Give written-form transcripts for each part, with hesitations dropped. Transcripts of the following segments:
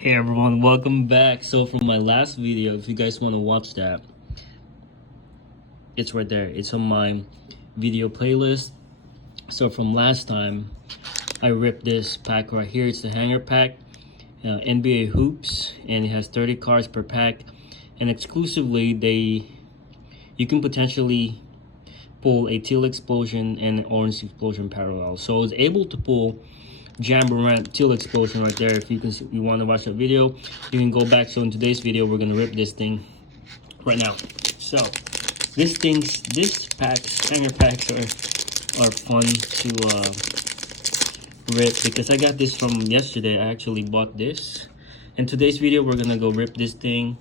Hey everyone, welcome back. So from my last video, if you guys want to watch that, it's right there. It's on my video playlist. So from last time, I ripped this pack right here. It's the hanger pack, NBA hoops, and it has 30 cards per pack. And exclusively, you can potentially pull a Teal Explosion and an Orange Explosion parallel. So I was able to pull Durant Teal Explosion right there. If you want to watch that video, you can go back. So in today's video, we're gonna rip this thing right now. So these hanger packs are fun to rip because I got this from yesterday. I actually bought this. In today's video, we're gonna go rip this thing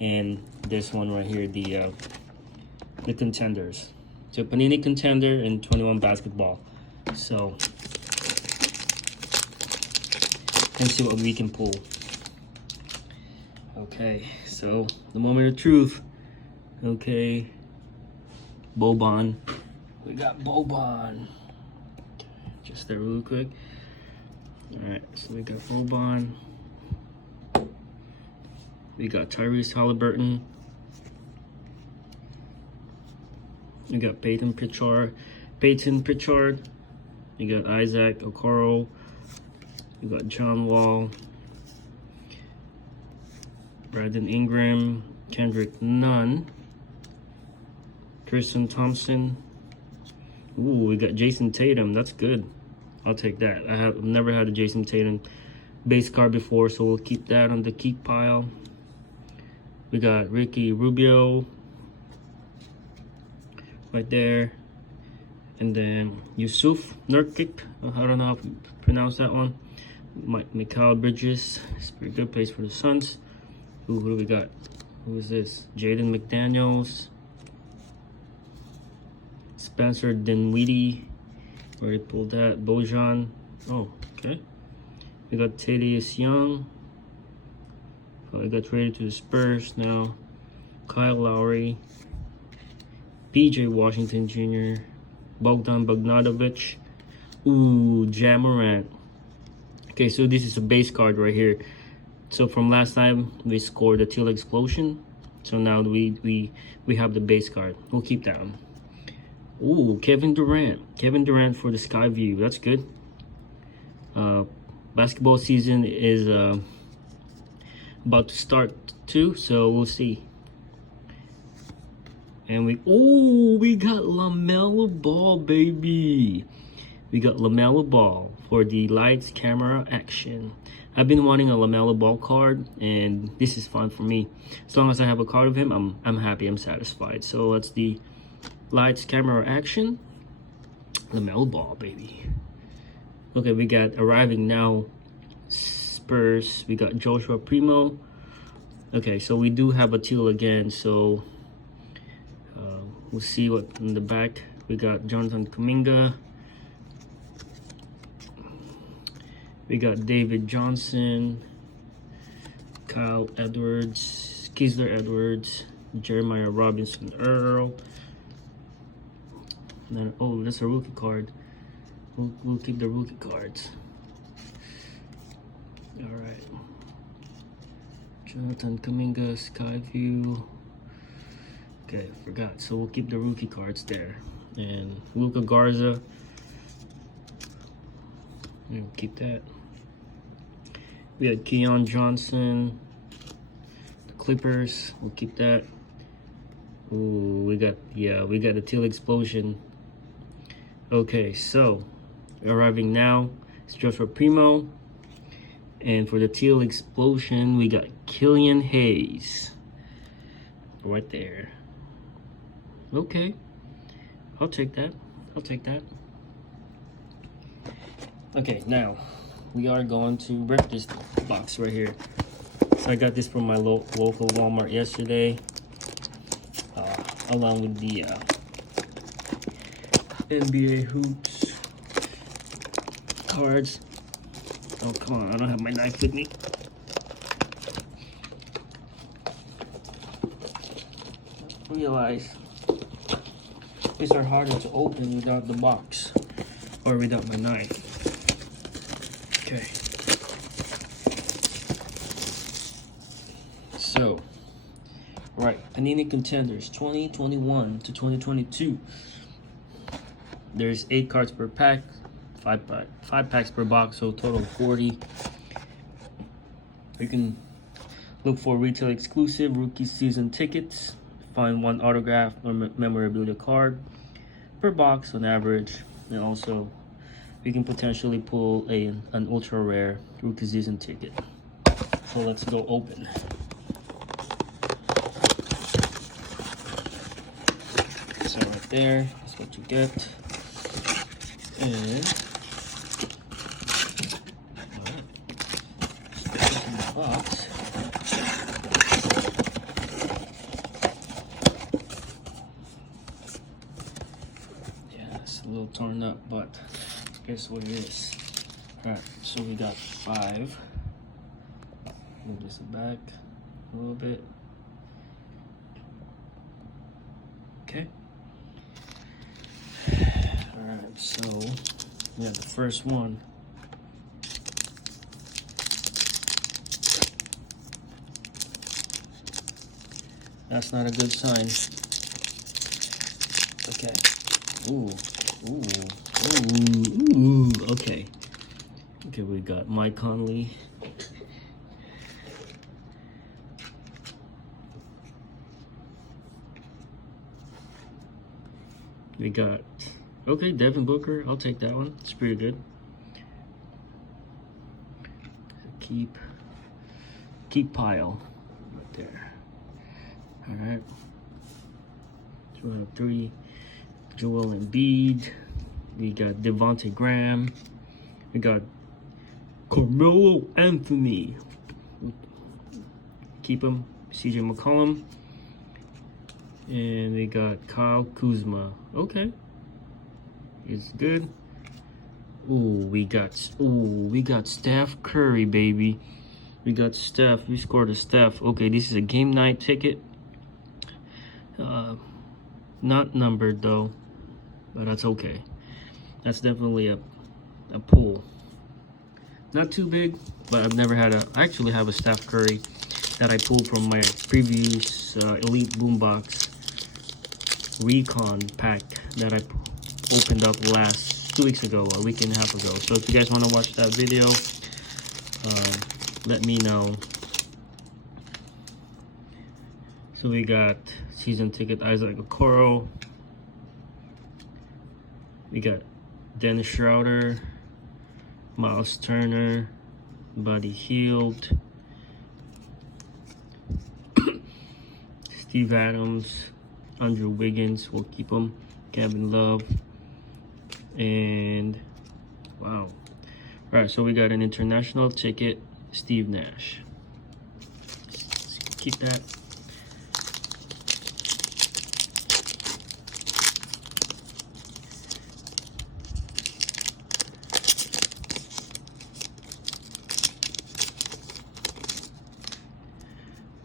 and this one right here, the contenders. So Panini Contender and 21 basketball. So and see what we can pull. Okay, so the moment of truth. Okay, Boban. We got Boban. Just there real quick. Alright, so we got Boban. We got Tyrese Halliburton. We got Peyton Pritchard. We got Isaac Okoro. We got John Wall, Brandon Ingram, Kendrick Nunn, Tristan Thompson. Ooh, we got Jason Tatum. That's good. I'll take that. I've never had a Jason Tatum base card before, so we'll keep that on the keep pile. We got Ricky Rubio right there. And then Yusuf Nurkic. I don't know how to pronounce that one. Mikal Bridges. It's pretty good. Plays for the Suns. Who do we got? Who is this? Jaden McDaniels. Spencer Dinwiddie. Already pulled that. Bojan. Oh, okay. We got Thaddeus Young. Oh, I got traded to the Spurs now. Kyle Lowry. PJ Washington Jr. Bogdan Bogdanovic. Ooh, Morant. Okay, so this is a base card right here. So from last time we scored the Teal Explosion. So now we have the base card. We'll keep that one. Ooh, Kevin Durant. Kevin Durant for the Sky View. That's good. Basketball season is about to start too, so we'll see. And we got LaMelo Ball, baby. We got LaMelo Ball for the lights, camera, action. I've been wanting a LaMelo Ball card, and this is fun for me. As long as I have a card of him, I'm happy, I'm satisfied. So that's the lights, camera, action. LaMelo Ball, baby. Okay, we got arriving now Spurs. We got Joshua Primo. Okay, so we do have a Teal again, so we'll see what in the back. We got Jonathan Kuminga. We got David Johnson, Kyle Edwards, Kisler Edwards, Jeremiah Robinson Earl. And then, oh, that's a rookie card. We'll keep the rookie cards. All right. Jonathan Kuminga, Skyview. Okay, forgot. So we'll keep the rookie cards there. And Luka Garza. We'll keep that. We had Keon Johnson, the Clippers. We'll keep that. Ooh, we got the Teal Explosion. Okay, so arriving now is Joshua Primo, and for the Teal Explosion, we got Killian Hayes right there. Okay, I'll take that. Okay, now we are going to rip this box right here. So I got this from my local Walmart yesterday, along with the NBA hoops cards. Oh, come on, I don't have my knife with me. I realize these are harder to open without the box or without my knife. Okay. So, right, Panini Contenders 2021 to 2022. There's 8 cards per pack, 5 packs per box, so total 40. You can look for retail exclusive rookie season tickets. Find 1 autograph or memorabilia card per box on average, and also we can potentially pull an ultra rare rookie season ticket. So let's go open. So right there, that's what you get. And open the box. Yeah, it's a little torn up, but guess what it is. Alright, so we got 5. Move this back a little bit. Okay. Alright, so we have the first one. That's not a good sign. Okay. Ooh. Okay. Okay, we got Mike Conley. We got, okay, Devin Booker. I'll take that one. It's pretty good. Keep pile right there. All right. So we have 3. Joel Embiid. We got Devontae Graham. We got Carmelo Anthony. Keep him. CJ McCollum. And we got Kyle Kuzma. Okay. It's good. We got Steph Curry, baby. We got Steph. We scored a Steph. Okay, this is a game night ticket. Not numbered though, but that's okay. That's definitely a pull. Not too big, but I've never had I actually have a Steph Curry that I pulled from my previous Elite Boombox Recon pack that I opened up 2 weeks ago, a week and a half ago. So if you guys want to watch that video, let me know. So we got season ticket Isaac Okoro. We got Dennis Schroeder, Miles Turner, Buddy Hield, Steve Adams, Andrew Wiggins, we'll keep him, Kevin Love, and wow. Alright, so we got an international ticket, Steve Nash. Let's keep that.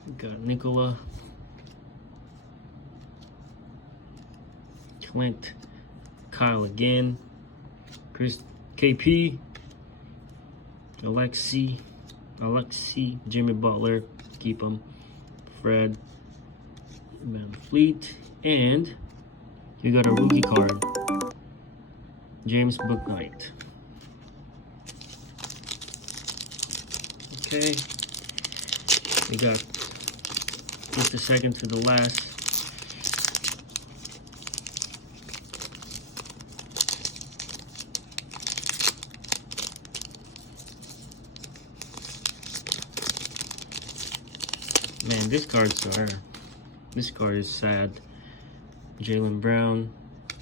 We got Nikola, Clint, Kyle again, Chris, KP, Alexi, Jimmy Butler, keep him, Fred, Van Fleet, and you got a rookie card, James Bouknight. Okay, we got just a second to the last. Man, this card is sad. Jaylen Brown,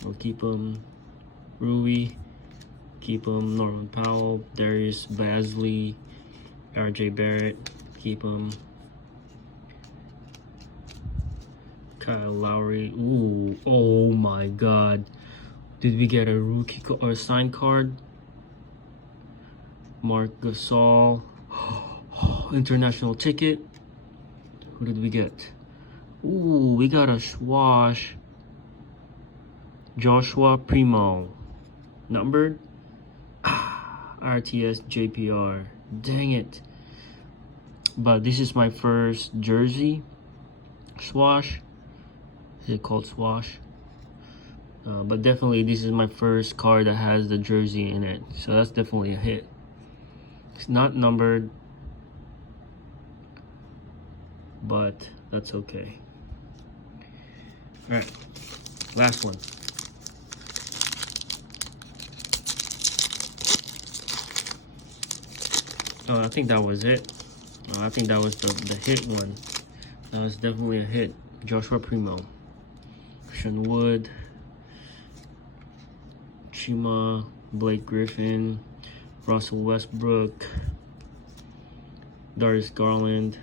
we'll keep him. Rui, keep him. Norman Powell, Darius Bazley, RJ Barrett, keep him. Kyle Lowry, ooh, oh my god. Did we get a rookie or a signed card? Mark Gasol, international ticket. Who did we get? Ooh, we got a Swash. Joshua Primo. Numbered? RTS JPR. Dang it. But this is my first jersey swash. Is it called swash? But definitely this is my first card that has the jersey in it, so that's definitely a hit. It's not numbered, but that's okay. All right, last one. Oh, I think that was it. I think that was the hit one. That was definitely a hit. Joshua Primo, Christian Wood, Chima, Blake Griffin, Russell Westbrook, Darius Garland,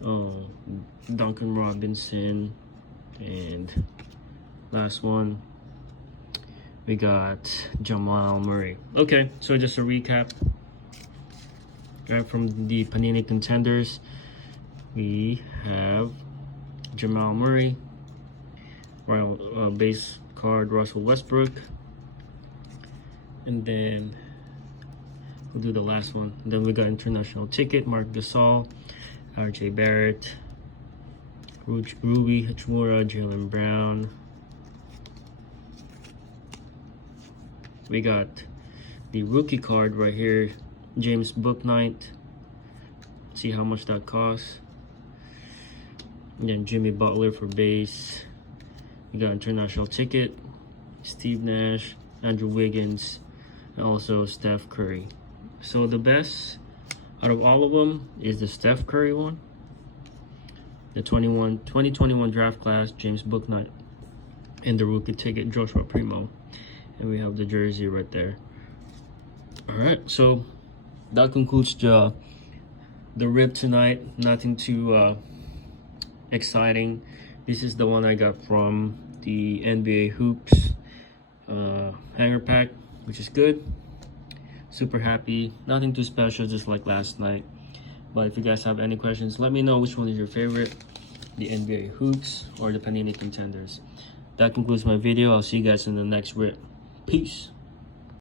Duncan Robinson, and last one we got Jamal Murray. Okay, so just a recap. Right, from the Panini contenders, we have Jamal Murray, Royal base card Russell Westbrook, and then we'll do the last one. And then we got international ticket Mark Gasol, R.J. Barrett, Ruby Hachimura, Jaylen Brown. We got the rookie card right here, James Bouknight. See how much that costs. And then Jimmy Butler for base. We got international ticket, Steve Nash, Andrew Wiggins, and also Steph Curry. So the best out of all of them is the Steph Curry one, the 2021 draft class, James Bouknight, and the rookie ticket, Joshua Primo. And we have the jersey right there. All right, so that concludes the rip tonight. Nothing too exciting. This is the one I got from the NBA Hoops hanger pack, which is good. Super happy. Nothing too special, just like last night. But if you guys have any questions, let me know which one is your favorite, the NBA Hoops or the Panini contenders. That concludes my video. I'll see you guys in the next rip. Peace.